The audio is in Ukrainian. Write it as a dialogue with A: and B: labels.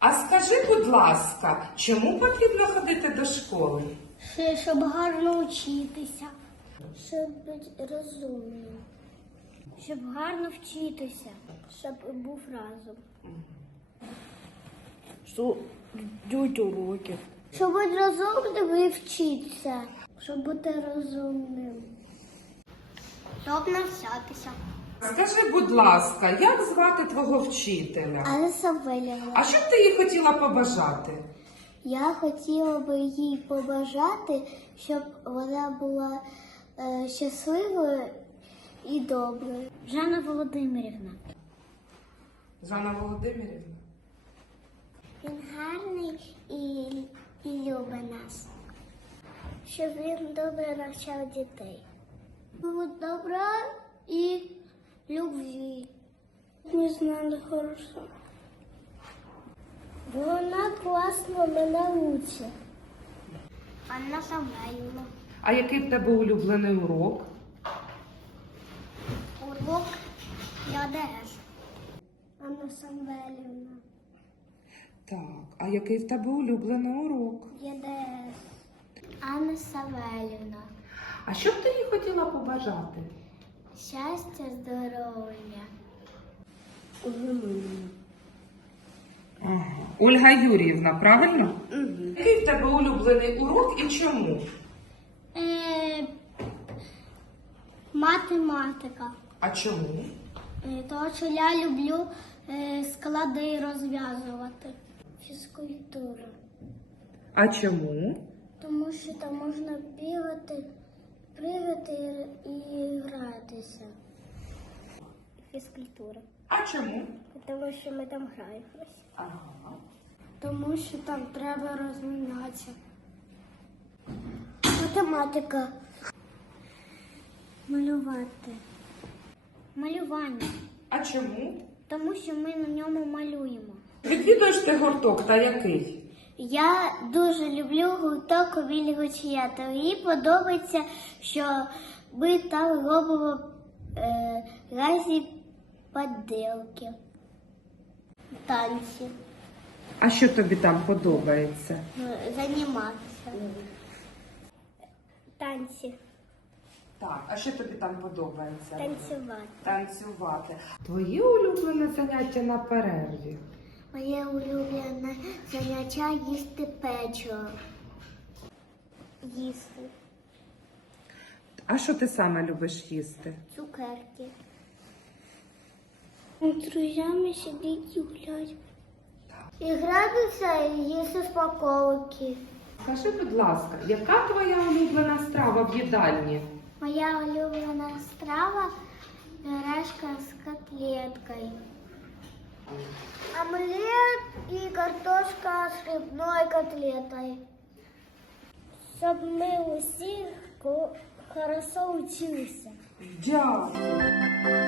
A: А скажи, будь ласка, чому потрібно ходити до школи?
B: Щоб гарно вчитися. Щоб бути розумним. Щоб гарно вчитися. Щоб був разом.
C: Що йдуть уроки.
B: Щоб бути розумним і вчитися. Щоб бути розумним. Щоб навчатися.
A: Скажи, будь ласка, як звати твого вчителя?
B: Але Савелєва.
A: А що б ти їй хотіла побажати?
B: Я хотіла би їй побажати, щоб вона була е, щасливою і доброю. Жанна Володимирівна.
A: Жанна Володимирівна.
B: Він гарний і, і любить нас. Щоб він добре навчав дітей. Було добра і любві. Ми знали хорошо. Вона класно мене учить. Анна Самвелівна.
A: А який в тебе улюблений урок?
B: Урок ЯДС. Анна Самвелівна.
A: Так, а який в тебе улюблений урок?
B: ЄДС. Анна Савелівна.
A: А що б ти їй хотіла побажати?
B: Щастя, здоров'я.
A: Ага. Ольга Юріївна, правильно? Угу. Який в тебе улюблений урок і чому?
B: Е, математика.
A: А чому?
B: Е, тому що я люблю е, склади розв'язувати. Фізкультура.
A: А чому?
B: Тому що там можна бігати, пригати і гратися. Фізкультура.
A: А чому?
B: Тому що ми там граємося.
A: Ага.
B: Тому що там треба розмінатися. Математика. Малювати. Малювання.
A: А чому?
B: Тому що ми на ньому малюємо.
A: Відвідуєш ти гурток та який?
B: Я дуже люблю гурток у Вільгочията. Мені подобається, що ми там робимо е, разні поділки, танці,
A: А що тобі там подобається?
B: е, займатися. Танці,
A: Так, а що тобі там подобається?
B: танцювати.
A: Танцювати. Твоє улюблене заняття на перерві.
B: Моє улюблене заняття їсти печиво. Їсти
A: А що ти саме любиш їсти?
B: цукерки. З друзями сидіть і гуляти. І гратися і їсти спаковки.
A: Скажи, будь ласка, яка твоя улюблена страва в їдальні?
B: Моя улюблена страва пюрешка з котлеткою. Омлет и картошка з котлетой. Щоб ми усі хорошо училися.
A: Дякую.